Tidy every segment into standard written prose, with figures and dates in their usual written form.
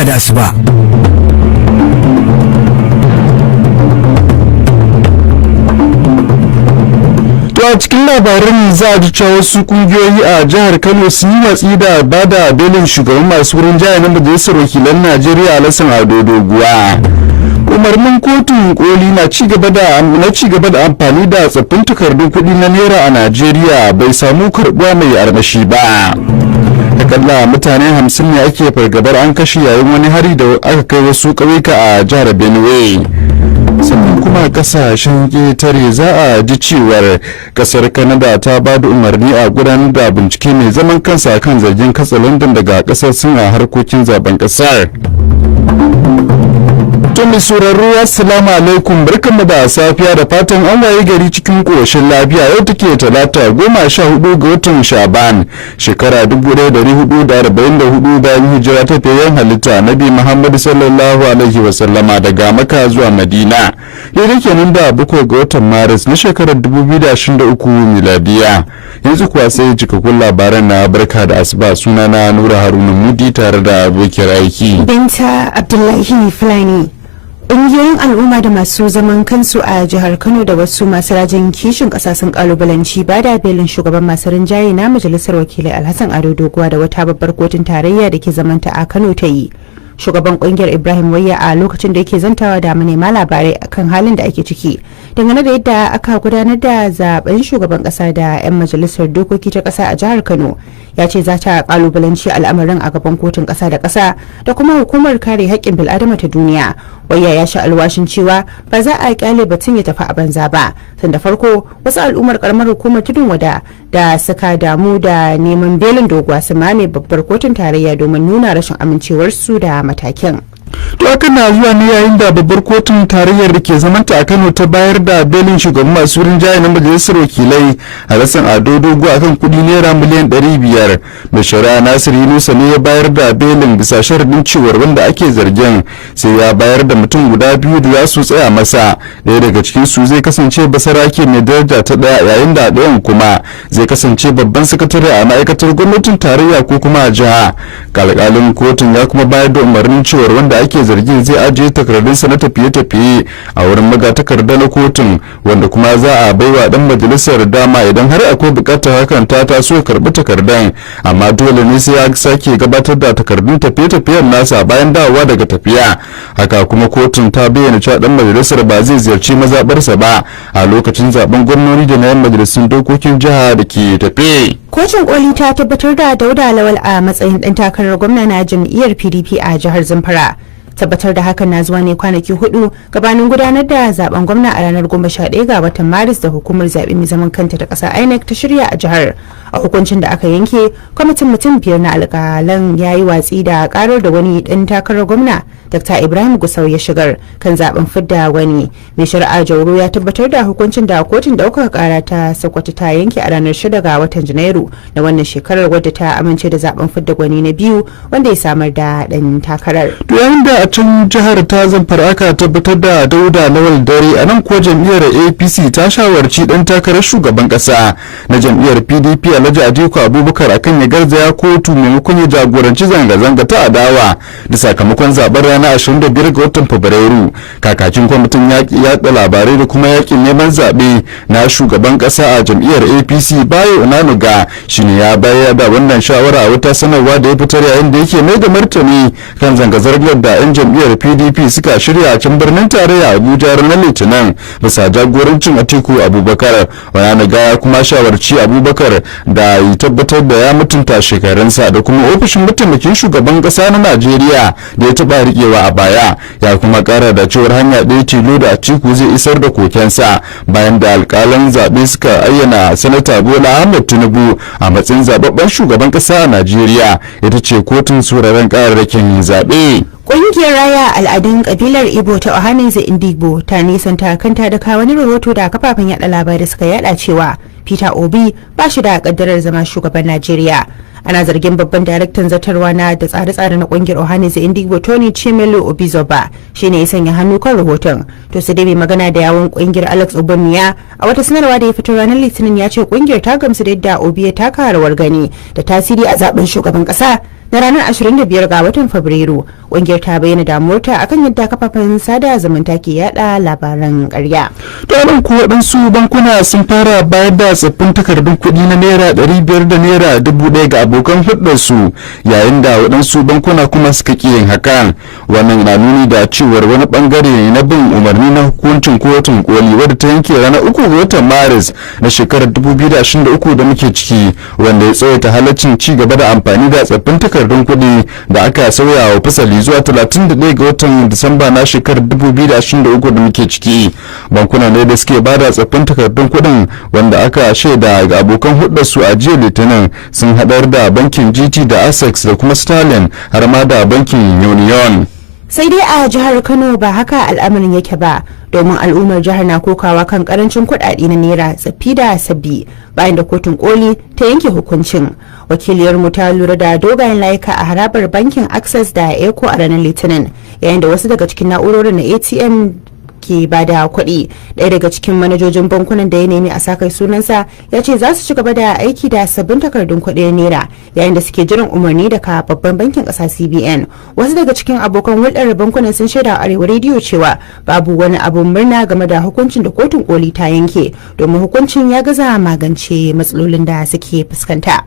barka da asuba. a cikin labarin za a ji cewa wasu kungiyoyi a jihar Kano sun yi watsi da bada belin shugaban masu wurin jaya na majalisar wakilan Najeriya Alhassan Ado Doguwa. Umarnin kotun koli na ci gaba da amfani da tsaffin takardun kuɗi na naira a Najeriya bai samu karɓuwa mai armashi ba. Akalla mutane 50 ne ake fargabar an kashe yayin wani hari da aka kai wasu ƙauyuka a jihar Benue. Sannan kuma kasashen ƙetare za a ji cewar kasar Canada ta ba da umarni a gudanar da bincike mai zaman kansa kan zargin katsalandan daga kasar Sin a harkokin zaben kasar. To mai sauraro assalamu alaikum, barkanmu da safiya da fatan an waye gari cikin koshin lafiya. Yau take talata 14 ga watan Shaban shekara 1444 bayan hijira ta fiyen halitta Nabi Muhammad sallallahu alaihi wasallama daga Makka zuwa Madina. Yau kenan da 7 ga watan Maris na shekarar 2023 miladiya. Yanzu kuwa sai cikakkun labaran na barka da asuba, sunana Nura Haruna Mudi tare da abokiyar aiki Binta Abdullahi Fulani. Ƙungiyoyin al'umma da masu zaman kansu a jihar Kano da wasu masu rajin kishin ƙasa sun ƙalubalanci ba da belin shugaban masu rinjaye na majalisar wakilai Alhassan Ado Doguwa da wata babbar kotun tarayya da ke zamanta a Kano ta yi. Shugaban ƙungiyar Ibrahim Wayya a lokacin da yake zantawa da manema labarai akan halin da ake ciki dangane da yadda aka gudanar da zaben shugaban ƙasa da 'yan majalisar dokoki ta ƙasa a jihar Kano, ya ce za ta ƙalubalanci al'amarin a gaban kotun ƙasa da ƙasa da kuma hukumar kare haƙƙin bil'adama ta duniya. Wayya ya sha alwashin cewa ba za a kyale batun ya tafi a banza ba. Tun da farko wasu al'ummar karamar hukumar tudun wada da suka damu da neman belin Doguwa su mame babbar kotun tarayya domin nuna rashin amincewarsu da matakin. To hakan na zuwa ne yayin da babbar kotun tarayyar da ke zamanta a Kano ta bayar da belin shugaban masu rinjaye na majalisar wakilai Alhassan Ado Doguwa akan kudi naira miliyan 500. Mai shari'a Nasir Yunusa ne ya bayar da belin bisa sharadin cewar wanda ake zargin sai ya bayar da mutum guda biyu da za su tsaya masa. Daya daga cikin su zai kasance basarake mai daraja ta daya, yayin da ɗayan kuma zai kasance babban sakatare a ma'aikatar gwamnatin tarayya ko kuma a jiha. Alƙalin kotun ya kuma bayar da umarnin cewar wanda ake zargin zai ajiye takardunsa na tafiye-tafiye a wurin magatakarda na kotun, wanda kuma za a baiwa dan majalisar dama idan har akwai bukatar hakan ta taso karbi takardan, amma dole ne sai ya sake gabatar da takardun tafiye-tafiyen nasa bayan dawowa daga tafiya. Haka kuma kotun ta bayyana cewa dan majalisar ba zai ziyarci mazabarsa ba a lokacin zaben gwamnoni da na yan majalisun dokokin jiha da ke tafe. Kotun koli ta tabbatar da Dauda Lawal a matsayin dan takarar gwamna na jam'iyyar PDP a jihar Zamfara. Tabbatar da hakan na zuwa ne kwanaki 4 gabanin gudanar da zaben gwamna a ranar 11 ga watan Maris da hukumar zaɓe mai zaman kanta ta ƙasa INEC ta shirya a jihar. A hukuncin da aka yanke, kwamitin mutum 5 na alƙalan ya yi watsi da karar da wani ɗan takarar gwamna Dr. Ibrahim Gusau ya shigar kan zaben fidda wani. Mai shari'a Jauro ya tabbatar da hukuncin da kotun ɗaukaka ƙara ta Sokoto ta yanke a ranar 6 ga watan Janairu na wannan shekarar, wadda ta amince da zaben fidda gwani na biyu wanda ya samar da ɗan takarar. Yayin da a can jihar ta Zamfara aka tabbatar da Dauda Lawal dare, a nan kuwa jam'iyyar APC ta shawarci ɗan takarar shugaban ƙasa na jam'iyyar PDP Alhaji Atiku Abubakar akan ya garzaya kotu maimakon ya jagoranci zanga-zanga ta adawa da sakamakon zaben ranar 25 ga watan Fabrairu. Kakakin kwamitin yaɗa labarai da kuma yakin neman zaɓe na shugaban ƙasa a jam'iyyar APC Bayo Onanuga shine ya bayar da wannan shawara a wata sanarwa da ya fitar yayin da yake mai da martani kan zanga-zangar da 'yan jam'iyyar PDP suka shirya a can birnin tarayya Abuja ranar Litinin bisa jagorancin Atiku Abubakar. Onanuga ya kuma shawarci Abubakar da ya tabbatar da ya mutunta shekarunsa da kuma ofishin mataimakin shugaban ƙasa na Najeriya da ya taɓa riƙewa a baya. Ya kuma kara da cewar hanya ɗaya tilo da Atiku zai isar da kokensa bayan da alƙalan zaɓe suka ayyana sanata Bola Ahmed Tinubu a matsayin zababben shugaban ƙasa a Najeriya, ita ce kotun sauraron ƙararrakin zaɓe. Ƙungiyar raya al'adun kabilar Igbo ta Ohanaeze Ndigbo ta nisanta kanta da wani rahoto da kafafen yada labarai suka yada cewa Peter Obi ba shi da kaddarar zama shugaban Najeriya. Ana zargin babban daraktan zartarwa na da tsare-tsare na kungiyar Ohanaeze Ndigbo Tony Chimelu Obizoba shine ya sanya hannu kan rahoton. To sai dai mai magana da yawun kungiyar Alex Oboniya a wata sanarwa da ya fito ranar Litinin ya ce kungiyar ta gamsu da yadda Obi ya taka rawar gani da tasiri a zaben shugaban kasa na ranar 25 ga watan Fabrairu. Ƙungiyar ta bayyana damuwarta akan yadda kafafen sada zumunta ke yada labaran ƙarya. Ɗanin ko waɗansu bankuna sun fara bayar da tsaffin takardun kuɗi na naira 500 da naira 1000 ga abokan hulɗarsu, yayin da waɗansu bankuna kuma suka ƙi yin hakan. Wannan na nuni da cewar wani ɓangare na bin umarni na hukuncin kotun koli wadda ta yanke ranar 3 ga watan Maris na shekarar 2023 da muke ciki, wanda ya tsawaita halaccin ci gaba da amfani da tsaffin takardun kuɗi da aka sauya wa fasali zuwa 31 ga watan Disamba na shekarar 2023 da muke ciki. Bankuna ne da suke bada tsaffin takardun kuɗin wanda aka shaida ga abokan hulɗarsu a jiya Litinin sun haɗar da bankin GT da Access da kuma Sterling har ma da bankin Union. Sai dai a jihar Kano ba haka al'amarin yake ba, domin al'ummar jihar na kokawa kan karancin kuɗaɗe na naira tsaffi da sabbi bayan da kotun koli ta yanke hukuncin. Wakiliyarmu ta lura da dogayen layuka a harabar bankin Access da Eco a ranar Litinin, yayin da wasu daga cikin na'urorin na ATM ke ba da kuɗi. Ɗaya daga cikin manajojin bankunan da ya nemi a sa kai sunansa ya ce za su ci gaba da aiki da sabbin takardun kuɗi naira yayin da suke jiran umarni daga babban bankin ƙasa CBN. Wasu daga cikin abokan hulɗar bankunan sun shaida a Arewa rediyo cewa babu wani abun murna game da hukuncin da kotun koli ta yanke, domin hukuncin ya gaza magance matsalolin da suke fuskanta.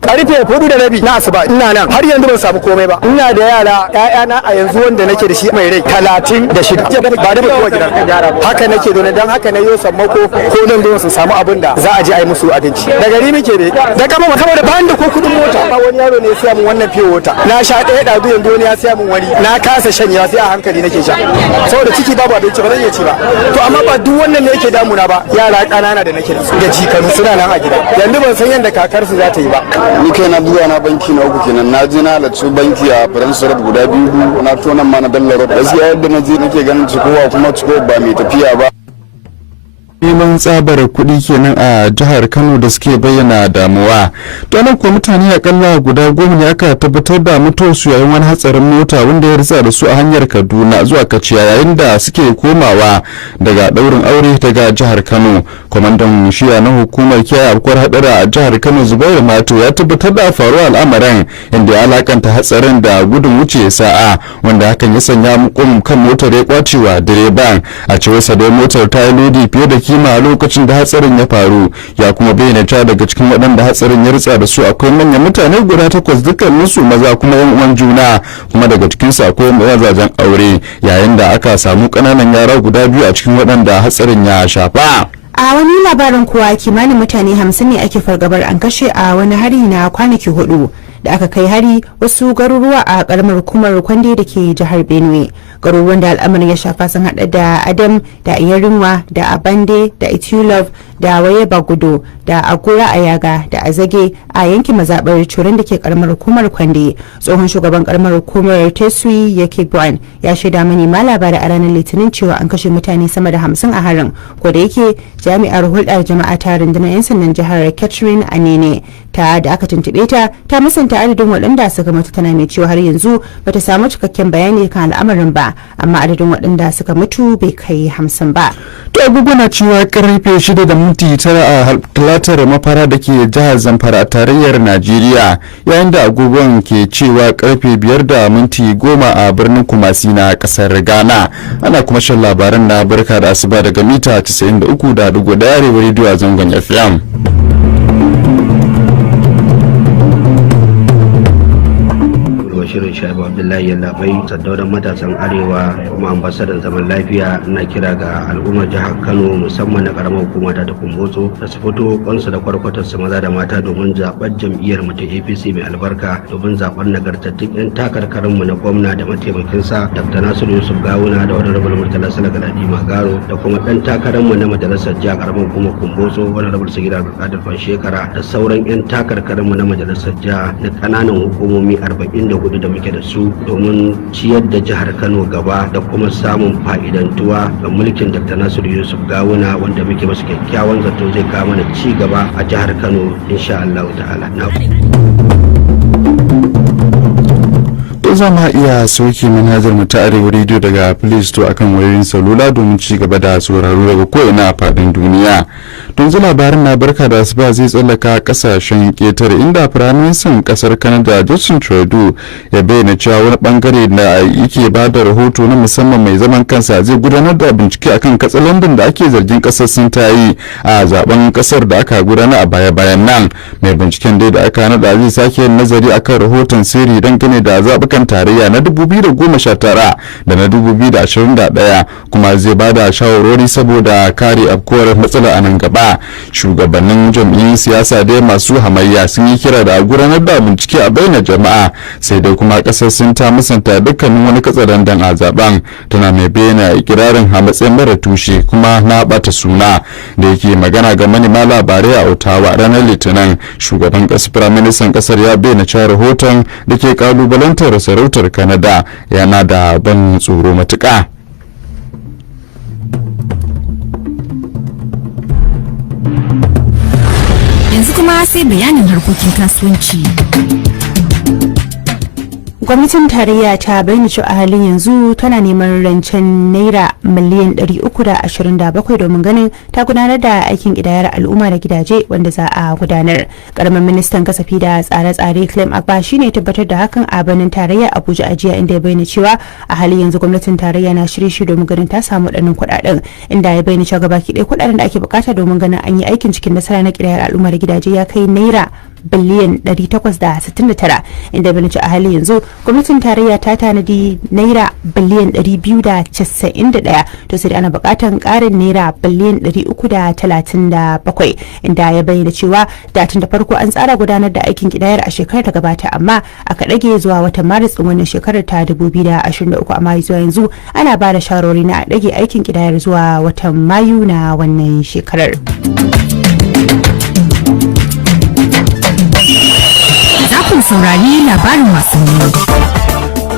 Karfe 4:30 na asuba ina nan har yanzu ban samu komai ba. Ina da yara ƴaƴana a yanzu wanda nake da shi mai rai 36 ba da kowa gidan haka nake don dan haka na yo sammako ko nan don su samu abin da za a je a yi musu abinci. Da gari muke ne da kama saboda bayan da ko kudin mota ba wani yaro ne ya siya min wannan fiye wata. Na sha ɗaya ɗazu yanzu wani ya siya min wani na kasa shanyewa sai a hankali nake sha saboda ciki babu abinci ba zan iya ci ba. To amma ba duk wannan ne yake damuna ba, yara ƙanana da nake da su da jikanu suna nan a gida yanzu ban san yadda kakarsu za ta yi ba. Ni kai na zuwa na banki na uku kenan, na je na halarci banki a Faransa Road guda biyu, na tonan ma na Bello Road. Gaskiya yadda na je nake ganin cikowa kuma cikowa ba mai tafiya ba. Neman tsabar kuɗi kenan a jihar Kano da suke bayyana damuwa. Nan kuwa mutane akalla guda 10 ne aka tabbatar da mutuwarsu yayin wani hatsarin mota wanda ya ritsa da su a hanyar Kaduna zuwa Kaciya yayin da suke komawa daga ɗaurin aure daga jihar Kano. Kwamandan shiya na hukumar kiyaye afkuwar hadara a jihar Kano Zubairu Mato ya tabbatar da faruwar al'amarin, inda ya alakanta hatsarin da gudun wuce sa'a, wanda hakan ya sanya mukum kan motar ya kwacewa direban. A cewar sa dai motar ta yi lodi fiye da kima a lokacin da hatsarin ya faru. Ya kuma bayyana ta daga cikin waɗanda hatsarin ya ritsa da su akwai manyan mutane guda 8 dukkaninsu maza kuma yan uwan juna, kuma daga cikin su akwai mazajen aure, yayin da aka samu ƙananan yara guda 2 a cikin waɗanda hatsarin ya shafa. A wani labarin kuwa kimanin mutane 50 ne ake fargabar an kashe a wani hari na kwanaki 4 da aka kai hari wasu garuruwa a karamar hukumar Kwande da ke jihar Benue. Garuruwan da al'amarin ya shafa sun hada da Adam da Iyarinwa da Abande da Itulov da Waye Bagudo da Agura Ayaga da Azage a yankin mazabar Curin da ke karamar hukumar Kwande. Tsohon shugaban karamar hukumar Tesui Yake Brown ya shaida manema labarai a ranar Litinin cewa an kashe mutane sama da 50 a harin, ko da yake jami'ar hulɗar jama'a ta rundunar 'yan sandan jihar Catherine Anene ta da aka tuntube ta musanta adadin waɗanda suka mutu, tana mai cewa har yanzu bata samu cikakken bayani kan al'amarin ba, amma adadin waɗanda suka mutu bai kai 50 ba. To agogo na cewa karfe 6:09 a talatar mafara da ke jihar Zamfara a tarayyar Najeriya, yayin da agogon ke cewa karfe 5:10 a birnin Kumasi na kasar Ghana. Ana kuma shan labaran na barka da asuba daga mita 93.1 Arewa Radio a zangon FM. Shirin Shaibu Abdullahi Yallabai, saddaunan matasan Arewa kuma ambasadan zaman lafiya, na kira ga al'ummar jihar Kano musamman na karamar hukuma ta Kumbotso da su fito kwansu da kwarkwatar su maza da mata domin zaɓar jam'iyyar mu ta APC mai albarka, domin zaɓar nagartattun 'yan takarkarin mu na gwamna da mataimakinsa Dr. Nasiru Yusuf Gawuna da wani rabar Murtala Salgaladi Magaro, da kuma ɗan takarar mu na majalisar jihar karamar hukumar Kumbotso wani rabar Sagira Abdulkadir Fanshekara, da sauran 'yan takarkarin mu na majalisar jihar na ƙananan hukumomi 44 da muke da su, domin ciyar da jihar Kano gaba da kuma samun fa'idantuwa ga mulkin Dr. Nasiru Yusuf Gawuna, wanda muke masu kyakkyawan zato zai kawo mana ci gaba a jihar Kano insha Allah ta'ala. za mu iya sauke manhajar mu ta Arewa Radio daga Play Store akan wayoyin salula domin ci gaba da sauraro daga ko'ina a faɗin duniya. Don zu labarin na barka da asuba zai tsallaka kasashen ƙetare inda firaministan ƙasar Canada Justin Trudeau ya bayyana cewa wani bangare da yake ba da rahoto na musamman mai zaman kansa zai gudanar da bincike akan katsalandan da ake zargin ƙasar sun ta yi a zaben ƙasar da aka gudana a baya-bayan nan. Mai binciken dai da aka nada zai sake nazari akan rahoton sirri dangane da zaɓukan tarayya na 2019 da na 2021 kuma zai ba da shawarwari saboda kare afkuwar matsala a nan gaba. Shugabannin jam'iyyun siyasa dai masu hamayya sun yi kira da gudanar da bincike a bainar jama'a, sai dai kuma kasar sun ta musanta dukkanin wani katsalandan a zaben, tana mai bayyana ikirarin a matsayin mara tushe kuma na bata suna. Da yake magana ga manema labarai a Ottawa ranar Litinin, shugaban kasar firaministan kasar ya bayyana cewa rahoton da ke kalubalantar sarautar Canada yana da ban tsoro matuƙa. Yanzu kuma sai bayanin harkokin kasuwanci. Gwamnatin tarayya ta bayyana cewa a halin yanzu tana neman rancen naira miliyan 327 domin ganin ta gudanar da aikin kidayar al'umma da gidaje wanda za a gudanar. Karamin ministan kasafi da tsare-tsare Clem Agba shine tabbatar da hakan a birnin tarayya Abuja a jiya, inda ya bayyana cewa a halin yanzu gwamnatin tarayya na shirye domin ganin ta samu waɗannan kuɗaɗen, inda ya bayyana cewa gabaki ɗaya kuɗaɗen da ake bukata domin ganin an yi aikin cikin nasara na kidayar al'umma da gidaje ya kai naira biliyan 869, inda bin a halin yanzu gwamnatin tarayya ta tanadi naira biliyan 291, to sai ana bukatan karin naira biliyan 337, inda ya bayyana cewa da tun da farko an tsara gudanar da aikin kidayar a shekarar ta gabata amma aka dage zuwa watan maris din wannan shekarar ta 2023, amma zuwa yanzu ana ba da shawarwari na a dage aikin kidayar zuwa watan mayu na wannan shekarar. Saurari labarin wasanni.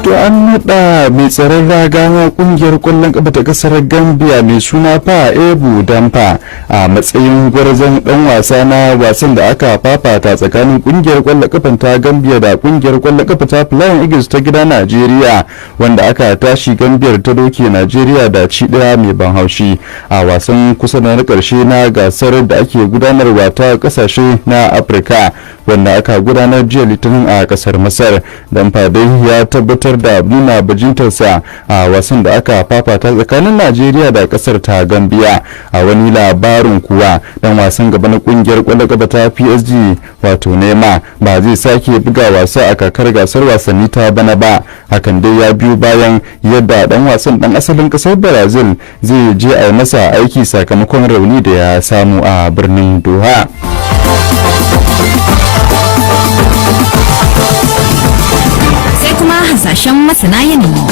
To an naɗa mai tsaron raga na kungiyar ƙwallon ƙafa ta ƙasar Gambia mai suna Fa Ebu Dampa a matsayin gwarzon ɗan wasa na wasan da aka fafata tsakanin kungiyar ƙwallon ƙafa ta Gambia da kungiyar ƙwallon ƙafa ta Flying Eagles ta gida Najeriya, wanda aka tashi Gambiyar ta doke Najeriya da ci ɗaya mai ban haushi a wasan kusa na ƙarshe na gasar da ake gudanarwa ta ƙasashe na Afirka wanda aka gudanar jiya Litinin a ƙasar Masar. Dampa dai ya tabbatar da nuna bajintarsa a wasan da aka fafata tsakanin Najeriya da kasar ta Gambia. A wani labarin kuwa dan wasan gaba na kungiyar kwallon gaba ta PSG wato Neymar ba zai sake buga wasa a kakar gasar wasanni ta bana ba. Hakan dai ya biyo bayan yadda dan wasan dan asalin kasar Brazil zai je a yi masa aiki sakamakon rauni da ya samu a birnin Doha. Hasashen masana yanayi.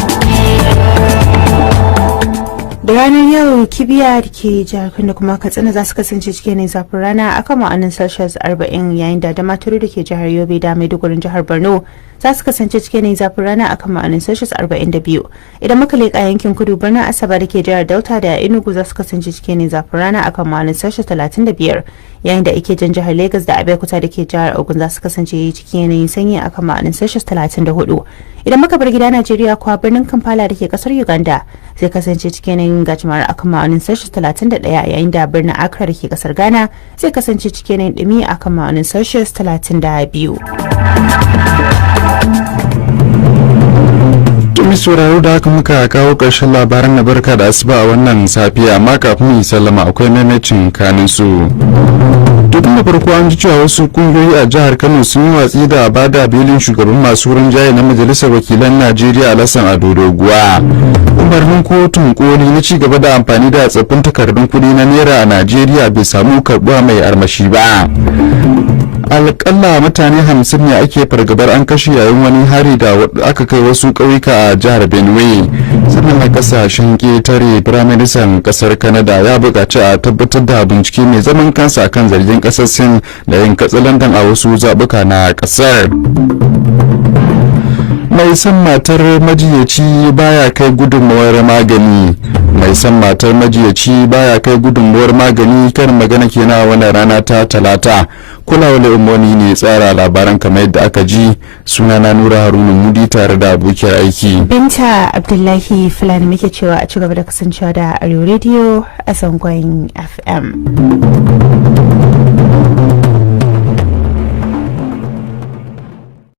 Da ranar yau Kibiya da ke jihar Kano kuma Katsina za su kasance cikin yanayin zafin rana akan ma'anin Celsius 40, yayin da Damaturu da ke jihar Yobe da Maiduguri jihar Borno za su kasance cikin yanayin zafin rana akan ma'anin Celsius 42. Idan muka leƙa yankin kudu birnin Asaba da ke jihar Delta da Enugu za su kasance cikin yanayin zafin rana akan ma'anin Celsius 35, yayin da ake jan jihar Lagos da Abeokuta da ke jihar Ogun za su kasance cikin yanayin sanyi akan ma'anin Celsius 34. Idan muka bar gida Najeriya kuwa birnin Kampala da ke kasar Uganda zai kasance cikin yanayin gajimar akan ma'aunin Celsius 31, yayin da birnin Accra da ke kasar Ghana zai kasance cikin yanayin dumi akan ma'aunin Celsius 32. Tumi sauraro da haka muka kawo ƙarshen labaran na barka da asuba a wannan safiya, amma kafin mu yi sallama akwai maimacin kanin su. Duk da farko an ji cewa wasu kungiyoyi a jihar Kano sun yi watsi da bada belin shugaban masu rinjaye na majalisar wakilan Najeriya Alhassan Ado Doguwa. Umarnin kotun koli na ci gaba da amfani da tsaffin takardun kuɗi na naira a Najeriya bai samu karɓuwa mai armashi ba. Alƙalla mutane 50 ne ake fargabar an kashe yayin wani hari da aka kai wasu ƙauyuka a jihar Benue. Sannan a ƙasashen ƙetare, firaministan ƙasar Canada ya buƙaci a tabbatar da bincike mai zaman kansa kan zargin ƙasar Sin da yin katsalandan a wasu zaɓuka na ƙasar. Mai san matar majiyaci baya kai gudunmawar magani. Mai san matar majiyaci baya kai gudunmawar magani, kan magana kenan wannan rana ta Talata. Kulawale Umoni ne tsara labaran kamar yadda aka ji. Sunana Nura Haruna Mudi tare da abokiyar aiki Binta Abdullahi Fulani muke cewa a ci gaba da kasancewa da Arewa Radio a zangon FM.